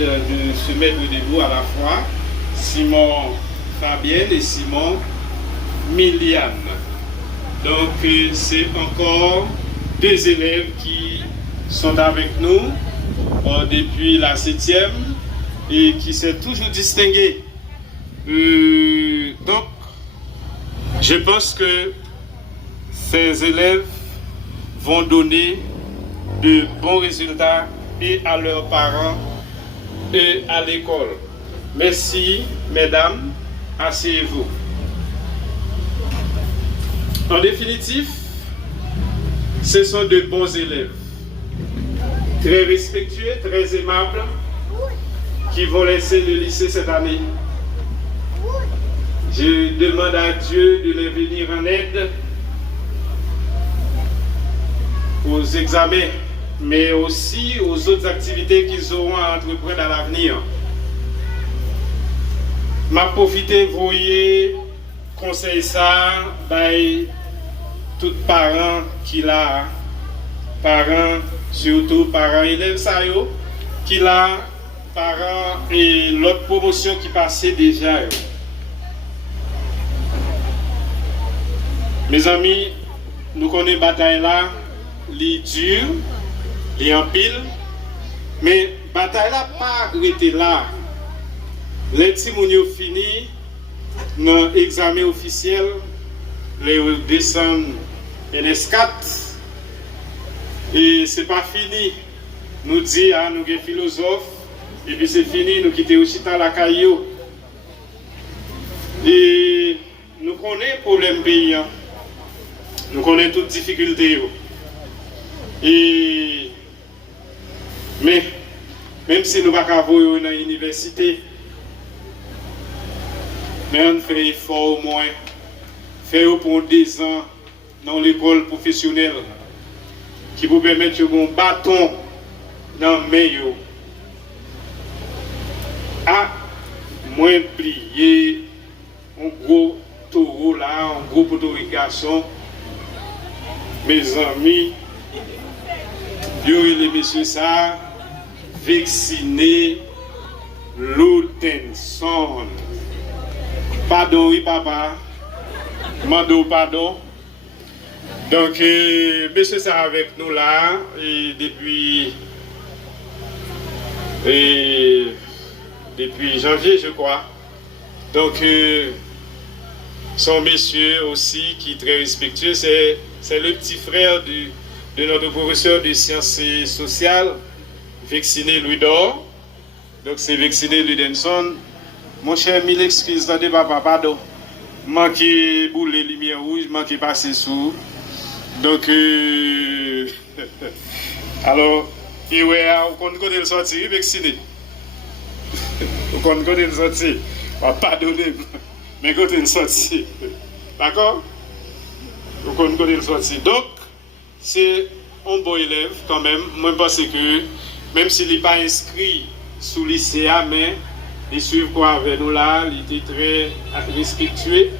de se mettre debout à la fois, Simon Fabienne et Simon Miliane. Donc c'est encore deux élèves qui sont avec nous depuis la 7e et qui s'est toujours distingué. Donc je pense que ces élèves vont donner de bons résultats et à leurs parents et à l'école. Merci, mesdames. Asseyez-vous. En définitive, ce sont de bons élèves, très respectueux, très aimables, qui vont laisser le lycée cette année. Je demande à Dieu de les venir en aide aux examens, mais aussi aux autres activités qu'ils auront à entreprendre à l'avenir. M'a profité, voyez, conseil ça, by tous parents qui l'a, parents, surtout parents élèves ça yo, qui l'a, parents et l'autre promotion qui passait déjà. Yo. Mes amis, nous connaissons la bataille là, les durs, les en pile, mais la bataille là pas arrêté là. Les petits mounions fini dans l'examen officiel, les descendent NS4 et c'est pas fini. Nous dit à nous des philosophes et puis c'est fini, nous quittons aussi dans la caillou. Et nous connaissons le problème pays, nous connaissons toutes les difficultés. Et mais même si nous ne pouvons pas voir dans l'université, mais on fait effort au moins, faire pour 10 ans dans l'école professionnelle qui vous permettre de un bâton dans le main. À moins plier un gros taureau là, un gros poteau irrigation. Mes amis, les messieurs ça, vacciner l'Outenson. Pardon, oui, papa. Mando, pardon. Donc, monsieur, ça avec nous là, et depuis janvier, je crois. Donc, son monsieur aussi, qui est très respectueux, c'est le petit frère de notre professeur de sciences sociales, vacciné Louis d'Or. Donc, c'est vacciné Louis Denson. Mon cher, mille excuses, attendez, papa, pardon. Manqué boule les lumières rouges, manqué passer sous. Donc, alors, et ouais, on connaît le sortir, vacciné. On connaît le sortir. On va pardonner, mais quand il sortir. D'accord? On connaît le sortir. Donc, c'est un bon élève quand même. Moi, je pense que même s'il n'est pas inscrit sous lycéa, mais il suit quoi avec nous là, il était très respectueux.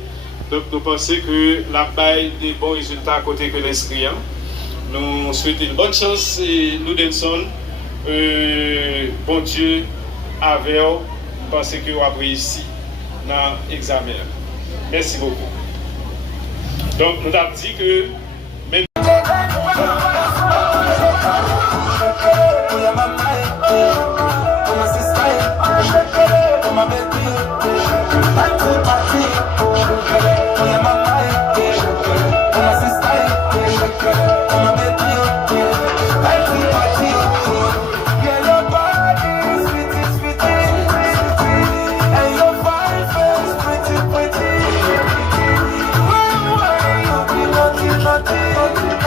Donc nous pensons que la baille des bons résultats à côté que l'inscrit. Nous souhaitons une bonne chance et nous Denson, bon Dieu, avec vous, parce que vous avez réussi dans l'examen. Merci beaucoup. Donc nous avons dit que même Nothing.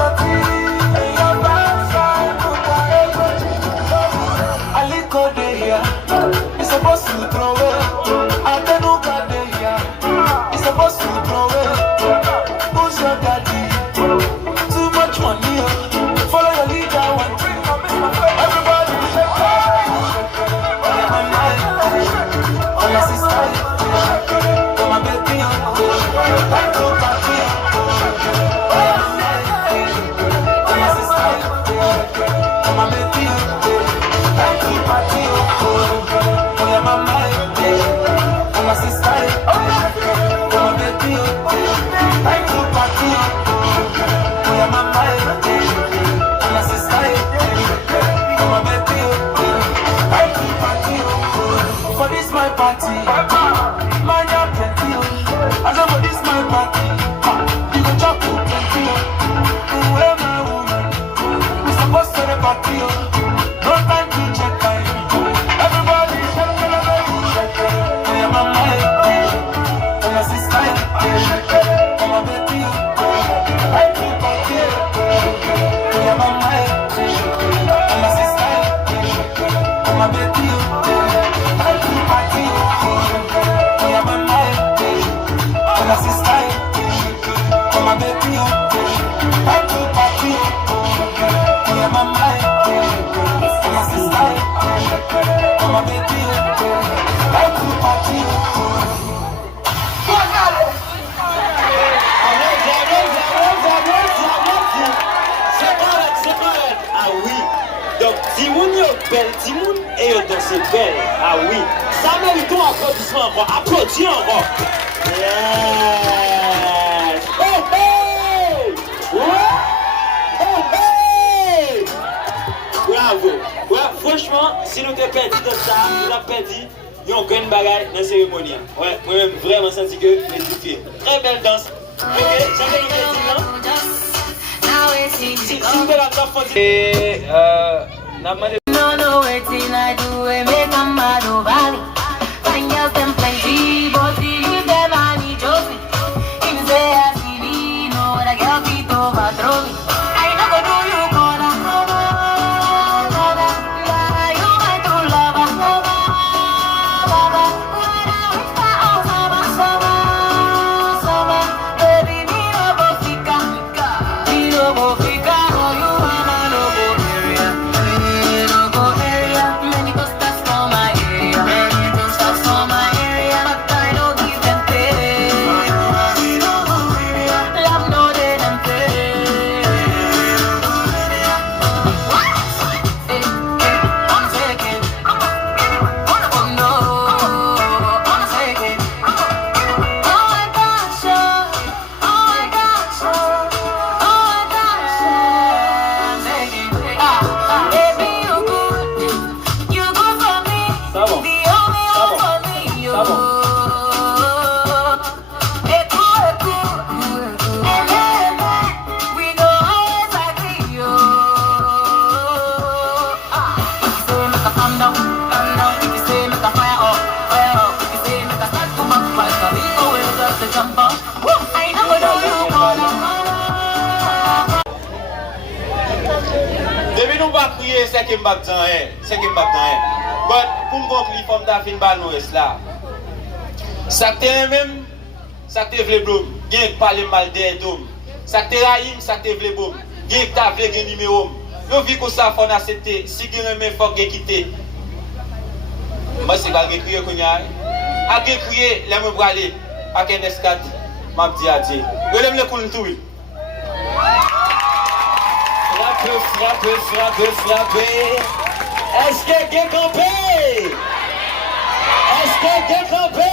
applaudissements encore. Applaudis encore. Yes. Hey, hey. Hey, hey. Bravo. Franchement, si nous t'avons perdu de ça, nous avons perdu. Ils ont une bagaille dans la cérémonie. Ouais, moi-même, vraiment senti que les deux filles. Très belle danse. Ok, j'avais une question, non? Si vous avez la danse, et n'a demandé. No, waiting, I do it, make a mad over. Find girls them plenty, but see you them I need Josie. Him say I see me, no, the girl beat overthrow me. I no go do you corner. You my true lover. Baby, me no go fika. Me no go fika. No, you wanna no go area. Me no go area. Many go stars for my area. Many go stars for my area. But I don't give them pay. Love no they them pay. I'm taking. Oh no, I'm taking. Oh my gosh, oh my gosh, oh my gosh, I'm taking. Baby, you good for me. Ça va. The only one for me, yo. Ça va. And then we go always like we, yo. If you say make a calm down, calm down. If you say make a fire up, fire up. If you say make a start to back, back. We go with just the jump up. I know what do you wanna. Depuis nous pas crier, c'est qui me bat dans elle. C'est qui me bat dans elle. But pour me conclure, il faut me faire une balle nous là. Ça que t'es même, ça que t'es vle blom. Gain que parler mal des dom. Ça que t'es raïm, ça que t'es vle blom. Gain que t'as vle gain numéro. Yo vu que ça faut accepter. Si gain même faut gain quitter. Moi c'est pas crier qu'on y a. A gain crier, les me braler. A ken escat, m'a dit à Dieu. Relève le coule tout. Frappez. Est-ce que quelqu'un campé? Est-ce que quelqu'un campé?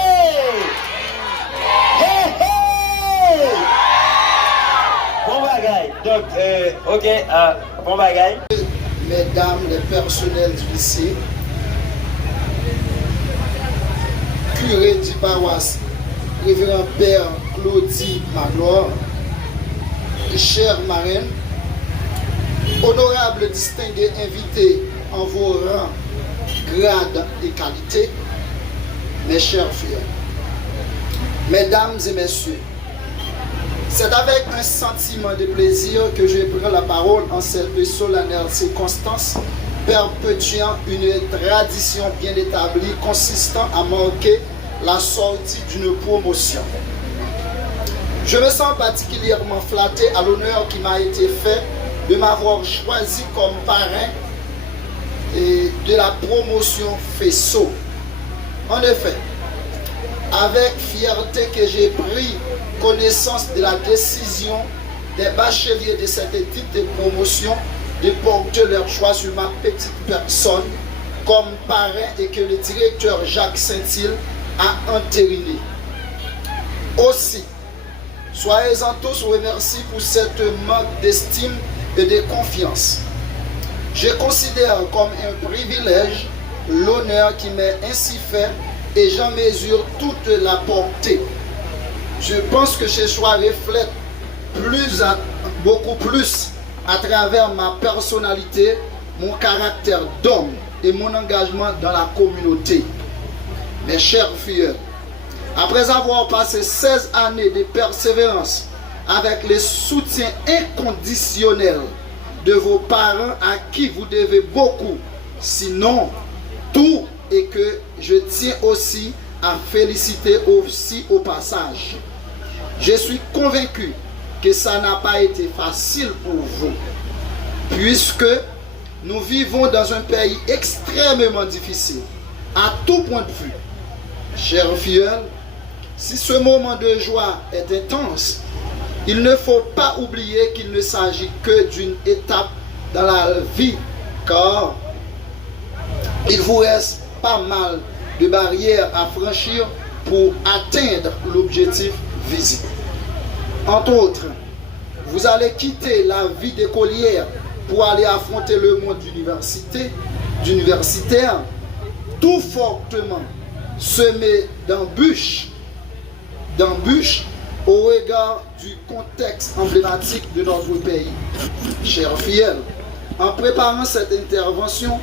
Hey, hey! Bon bagaille. Donc, ok, bon bagaille. Mesdames les personnels du lycée, curé du paroisse, révérend Père Claudie Magloire, chère marraine, honorables distingués invités en vos rangs, grades et qualités, mes chers frères, mesdames et messieurs, c'est avec un sentiment de plaisir que je prends la parole en cette solennelle circonstance, perpétuant une tradition bien établie consistant à marquer la sortie d'une promotion. Je me sens particulièrement flatté à l'honneur qui m'a été fait de m'avoir choisi comme parrain de la promotion Faisceau. En effet, avec fierté que j'ai pris connaissance de la décision des bacheliers de cette équipe de promotion de porter leur choix sur ma petite personne comme parrain et que le directeur Jacques Saint-Hilaire a entériné. Aussi, soyez-en tous remerciés pour cette manque d'estime et de confiance. Je considère comme un privilège l'honneur qui m'est ainsi fait et j'en mesure toute la portée. Je pense que ce choix reflète beaucoup plus à travers ma personnalité, mon caractère d'homme et mon engagement dans la communauté. Mes chers filles, après avoir passé 16 années de persévérance avec le soutien inconditionnel de vos parents à qui vous devez beaucoup, sinon tout, et que je tiens aussi à féliciter aussi au passage. Je suis convaincu que ça n'a pas été facile pour vous, puisque nous vivons dans un pays extrêmement difficile, à tout point de vue. Chers filleul, si ce moment de joie est intense, il ne faut pas oublier qu'il ne s'agit que d'une étape dans la vie, car il vous reste pas mal de barrières à franchir pour atteindre l'objectif visé. Entre autres, vous allez quitter la vie d'écolière pour aller affronter le monde d'universitaire, tout fortement semé d'embûches au regard du contexte emblématique de notre pays. Chers fidèles, en préparant cette intervention,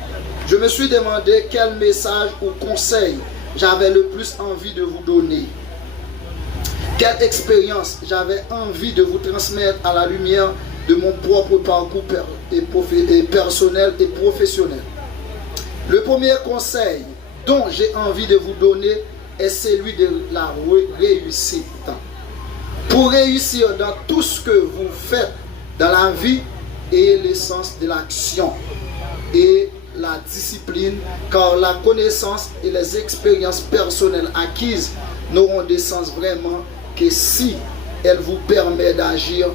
je me suis demandé quel message ou conseil j'avais le plus envie de vous donner. Quelle expérience j'avais envie de vous transmettre à la lumière de mon propre parcours personnel et professionnel. Le premier conseil dont j'ai envie de vous donner est celui de la réussite. Pour réussir dans tout ce que vous faites dans la vie, ayez l'essence de l'action et la discipline, car la connaissance et les expériences personnelles acquises n'auront de sens vraiment que si elles vous permettent d'agir,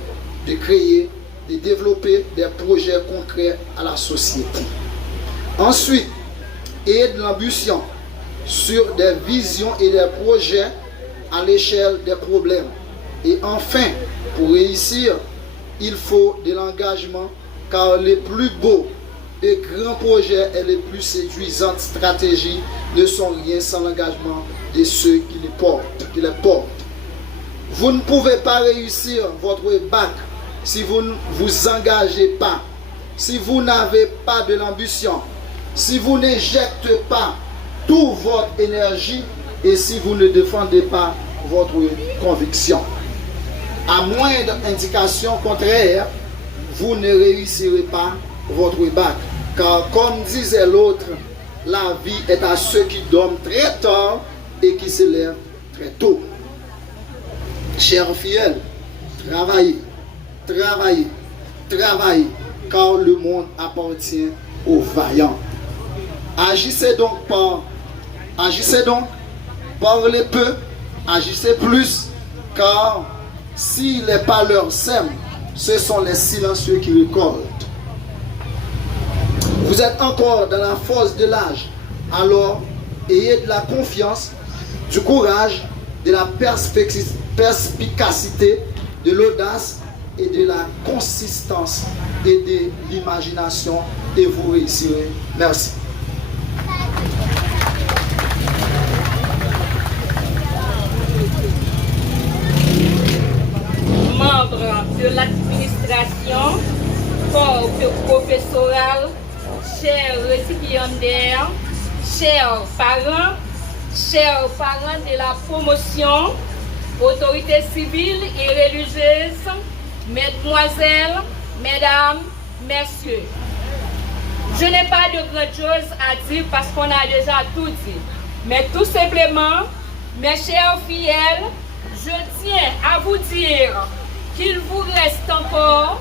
de créer, de développer des projets concrets à la société. Ensuite, ayez de l'ambition sur des visions et des projets à l'échelle des problèmes. Et enfin, pour réussir, il faut de l'engagement, car les plus beaux et grands projets et les plus séduisantes stratégies ne sont rien sans l'engagement de ceux qui les portent. Vous ne pouvez pas réussir votre bac si vous ne vous engagez pas, si vous n'avez pas de l'ambition, si vous n'injectez pas toute votre énergie et si vous ne défendez pas votre conviction. À moindre indication contraire, vous ne réussirez pas votre bac. Car comme disait l'autre, la vie est à ceux qui dorment très tard et qui se lèvent très tôt. Chers fidèles, travaillez, travaillez, travaillez, car le monde appartient aux vaillants. Agissez donc, parlez peu, agissez plus, car si les parleurs sèment, ce sont les silencieux qui récoltent. Vous êtes encore dans la force de l'âge, alors ayez de la confiance, du courage, de la perspicacité, de l'audace et de la consistance et de l'imagination et vous réussirez. Merci. Membres de l'administration, corps professoral, chers récipiendaires, chers parents de la promotion, autorités civiles et religieuses, mesdemoiselles, mesdames, messieurs. Je n'ai pas de grandes choses à dire parce qu'on a déjà tout dit. Mais tout simplement, mes chers fidèles, je tiens à vous dire qu'il vous reste encore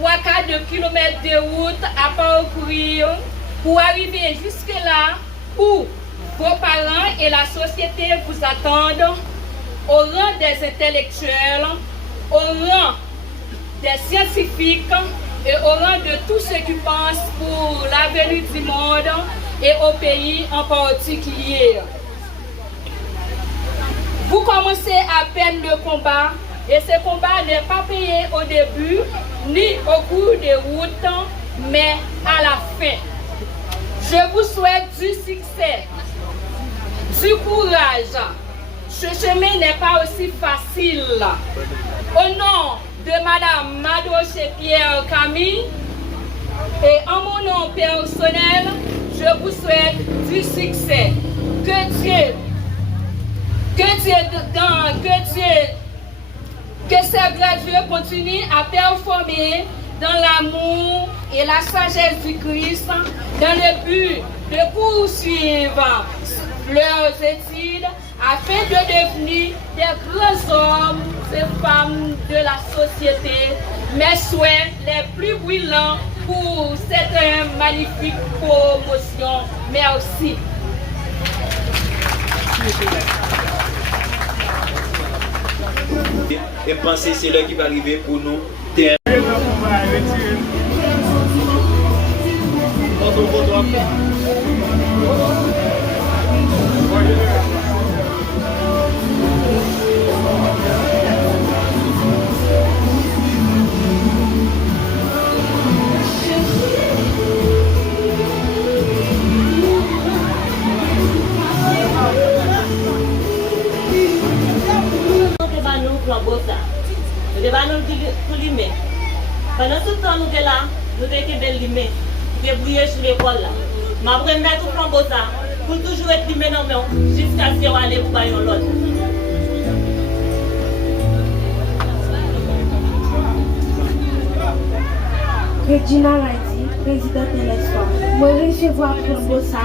3-4 km de route à parcourir pour arriver jusque-là où vos parents et la société vous attendent au rang des intellectuels, au rang des scientifiques et au rang de tous ceux qui pensent pour l'avenir du monde et au pays en particulier. Vous commencez à peine le combat et ce combat n'est pas payé au début ni au cours de route, mais à la fin. Je vous souhaite du succès, du courage. Ce chemin n'est pas aussi facile. Au nom de Madame Madoche Pierre Camille et en mon nom personnel, je vous souhaite du succès. Que ces gradués continuent à performer dans l'amour et la sagesse du Christ dans le but de poursuivre leurs études afin de devenir des grands hommes et femmes de la société. Mes souhaits les plus brillants pour cette magnifique promotion. Merci. Et penser c'est l'heure qui va arriver pour nous. Pendant tout le temps, nous sommes là, nous sommes belle limée, nous sommes brillés sur l'école là. Ma vraie mère tout flambeau ça, pour toujours être limé dans le monde, jusqu'à ce qu'on aille pour bailler l'autre. Regina Radi, présidente de l'Espoir. Moi, recevoir flambeau ça.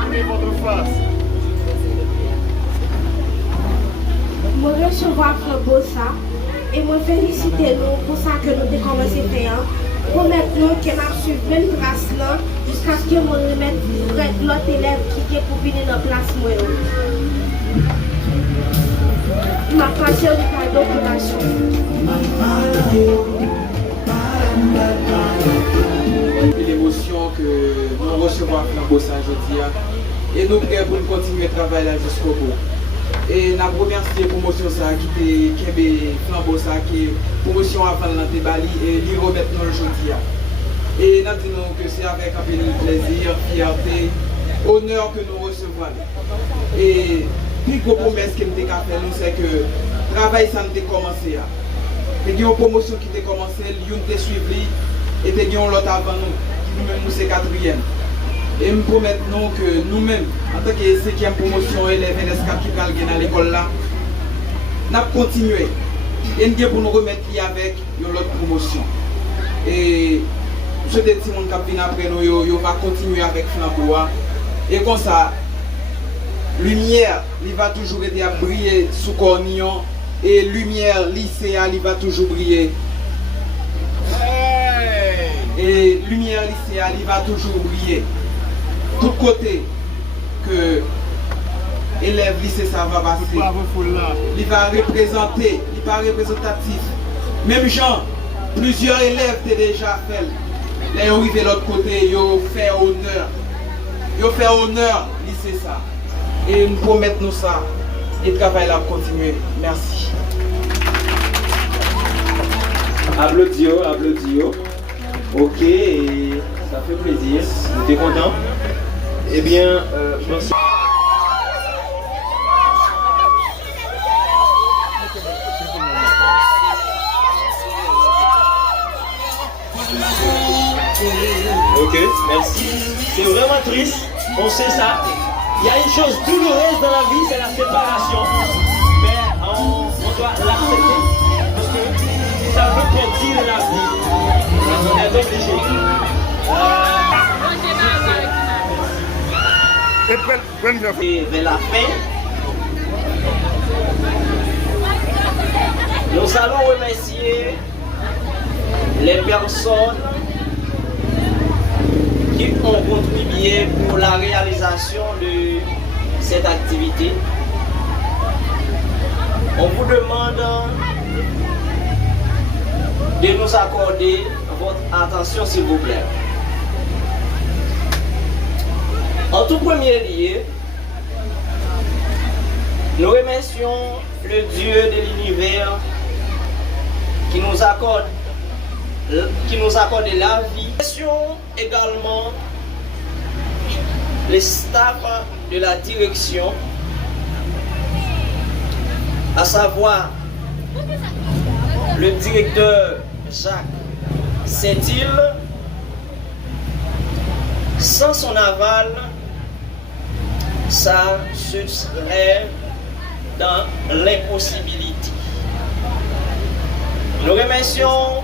Moi, recevoir flambeau ça. Et moi, féliciter nous pour ça que nous avons commencé à faire. Pour maintenant que nous avons suivi une trace là, jusqu'à ce que nous remettions l'autre élève qui est pour venir dans la place. Je m'a passé au cadeau pour la l'émotion que nous recevons à Flambeau ça aujourd'hui. Et nous prêts pour continuer à travailler jusqu'au bout. Et nous remercions la promotion qui est Flambeau ça, qui est promotion avant de Bali et lui remettre nous aujourd'hui. Et nous disons que c'est avec un peu de plaisir, fierté, honneur que nous recevons. Et plus gros promesse que nous avons fait, c'est que le travail ça a commencé. Il y a une promotion qui a commencé, l'une a suivi. Et nous avons l'autre avant nous, qui nous-mêmes nous c'est quatrième. Et nous promettons que nous-mêmes, en tant que cinquième promotion élève NSK qui va dans l'école là, nous allons continuer. Et nous pour nous remettre avec l'autre promotion. Et je te dis que mon capitaine après nous, va continuer avec Flambeau. Et comme ça, lumière, il va toujours être à briller sous Cornillon. Et lumière, lycée, il va toujours briller. Et lumière lycéale, il va toujours briller. Tout côté que élève lycée ça va passer. Il va représenter, il va représentatif. Même Jean, plusieurs élèves t'ont déjà fait. Là, ils arrivent de l'autre côté, ils ont fait honneur. Ils ont fait honneur lycée ça. Et nous promettons nous ça. Et le travail va continuer. Merci. Applaudis-yo, applaudis-yo. Ok, et ça fait plaisir. Vous êtes content? Eh bien, merci. Ok, merci. C'est vraiment triste, on sait ça. Il y a une chose douloureuse dans la vie, c'est la séparation. Mais on doit l'accepter. Parce que ça fait partie de la vie. On est obligé. Et vers la fin, nous allons remercier les personnes qui ont contribué pour la réalisation de cette activité. On vous demande de nous accorder votre attention s'il vous plaît. En tout premier lieu, nous remercions le Dieu de l'univers qui nous accorde la vie. Nous remercions également les staffs de la direction, à savoir le directeur Jacques Saint-Île. Sans son aval, ça se serait dans l'impossibilité. Nous remercions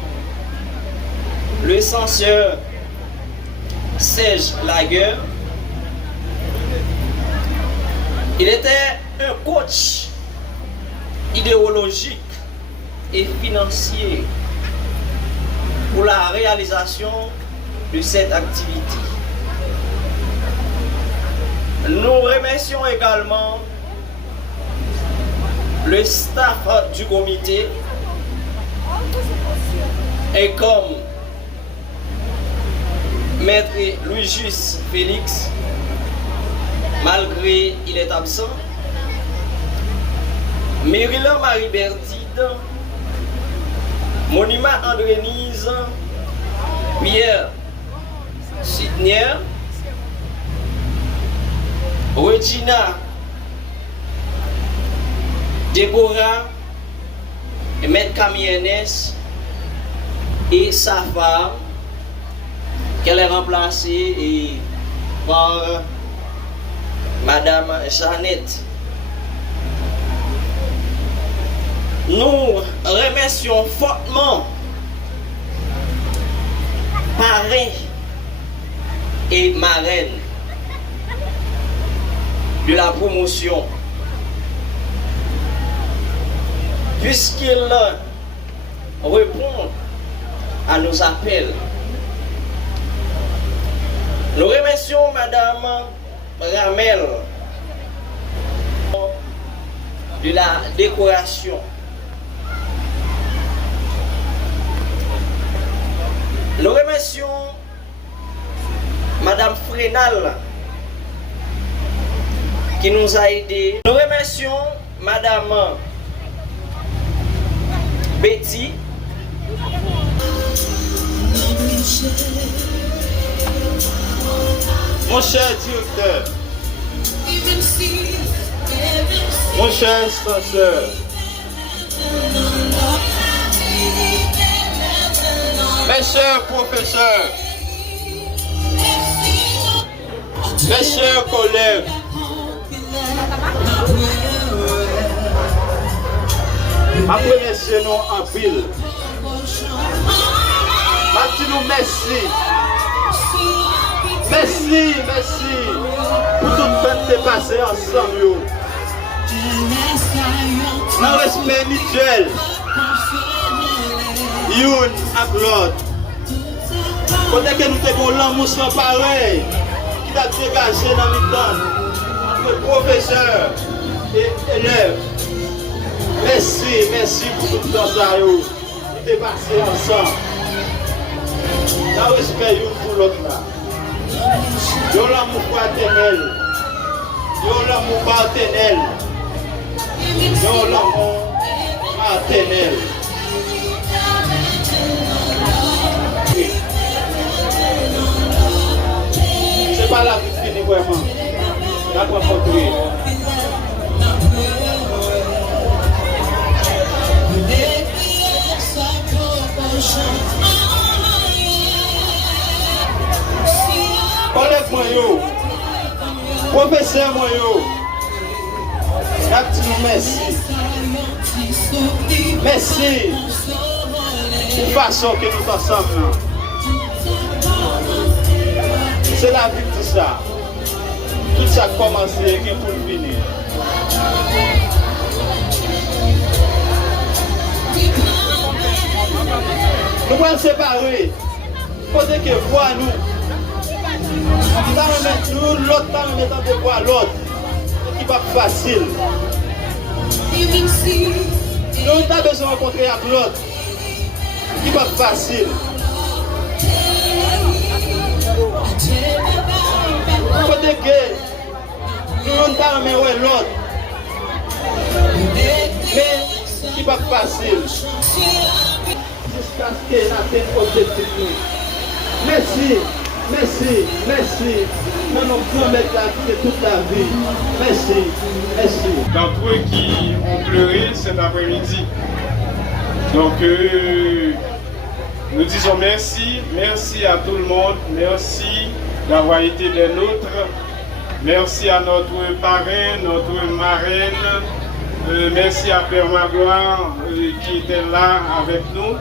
le censeur Serge Laguerre. Il était un coach idéologique et financier pour la réalisation de cette activité. Nous remercions également le staff du comité et comme Maître Louis-Just Félix, malgré il est absent, Mérila Marie Bertide, Monument André Nise, Pierre Sidnier, Regina, Déborah, Maître Camillenes et sa femme, qu'elle est remplacée par Madame Jeannette. Nous remercions fortement parrain et marraine de la promotion, puisqu'il répond à nos appels. Nous remercions Madame Ramel de la décoration. Nous remercions Madame Frénal qui nous a aidés. Nous remercions Madame Betty. Mon cher directeur, mon cher sponsor, mes chers professeurs, mes chers collègues, après merci nous en pile. Maintenant merci. Merci pour tout le temps que passé ensemble. Dans le respect mutuel, une à l'autre. Quand que nous avons l'amour sans pareil, qui a dégagé dans le temps, entre professeurs et élèves. Merci pour tout le temps que nous avons passé ensemble. Dans le respect une pour l'autre là. Yo l'amour fraternel, yo l'amour paternel, yo l'amour maternel. C'est pas la vie finie vraiment. La quoi construire. Collègue moi yo, professeur moi yo, merci. Merci pour la façon que nous sommes ensemble. C'est la vie de tout ça. Tout ça a commencé et pour finir. Nous pouvons nous séparer. Il faut que voir nous. L'autre temps, mettant de voir l'autre, qui va pas facile. Nous avons besoin de rencontrer avec l'autre, qui va pas facile. Côté que nous avons l'autre, mais qui va pas facile. Jusqu'à ce qu'il atteigne l'objectif. Merci. Nous nous promettons toute la vie. Merci. D'entre eux qui ont pleuré cet après-midi. Donc, nous disons merci à tout le monde, merci d'avoir été des nôtres, merci à notre parrain, notre marraine, merci à Père Magloire qui était là avec nous.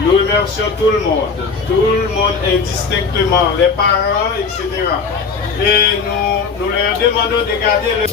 Nous remercions tout le monde indistinctement, les parents, etc. Et nous leur demandons de garder le...